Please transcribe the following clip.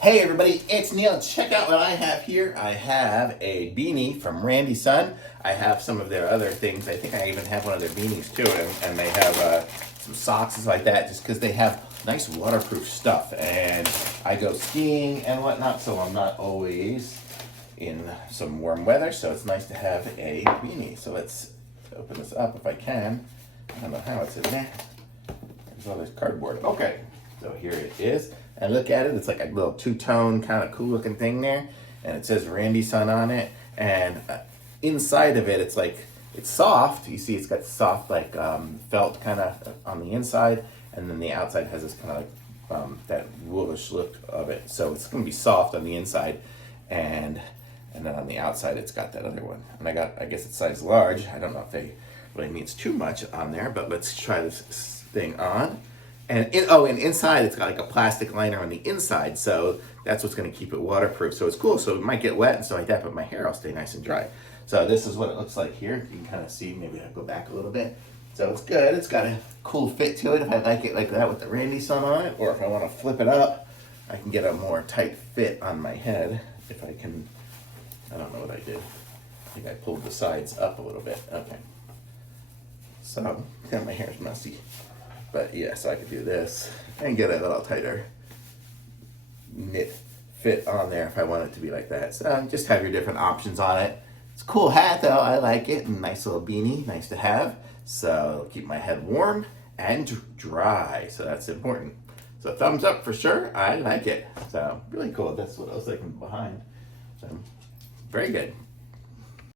Hey everybody, it's Neil. Check out what I have here. I have a beanie from Randy Sun. I have some of their other things. I think I even have one of their beanies too, and they have some socks and like that, just because they have nice waterproof stuff. And I go skiing and whatnot, so I'm not always in some warm weather, so it's nice to have a beanie. So let's open this up if I can. I don't know how it's in there. There's all this cardboard. Okay, so here it is. And look at it, it's like a little two-tone kind of cool looking thing there. And it says Randy Sun on it. And inside of it, it's soft. You see it's got soft like felt kind of on the inside. And then the outside has this kind of like that woolish look of it. So it's going to be soft on the inside. And then on the outside, it's got that other one. And I guess it's size large. I don't know if they really means too much on there, but let's try this thing on. And inside it's got like a plastic liner on the inside, so that's what's going to keep it waterproof. So it's cool. So it might get wet and stuff like that, but my hair will stay nice and dry. So this is what it looks like here. You can kind of see. Maybe I'll go back a little bit. So it's good. It's got a cool fit to it. If I like it like that with the Randy Sun on it, or if I want to flip it up, I can get a more tight fit on my head. If I can, I don't know what I did. I think I pulled the sides up a little bit. Okay. So yeah, my hair's messy. But yeah, so I could do this and get a little tighter knit fit on there if I want it to be like that. So just have your different options on it. It's a cool hat though, I like it. And nice little beanie, nice to have. So keep my head warm and dry, so that's important. So thumbs up for sure, I like it. So really cool, that's what I was thinking behind. So very good.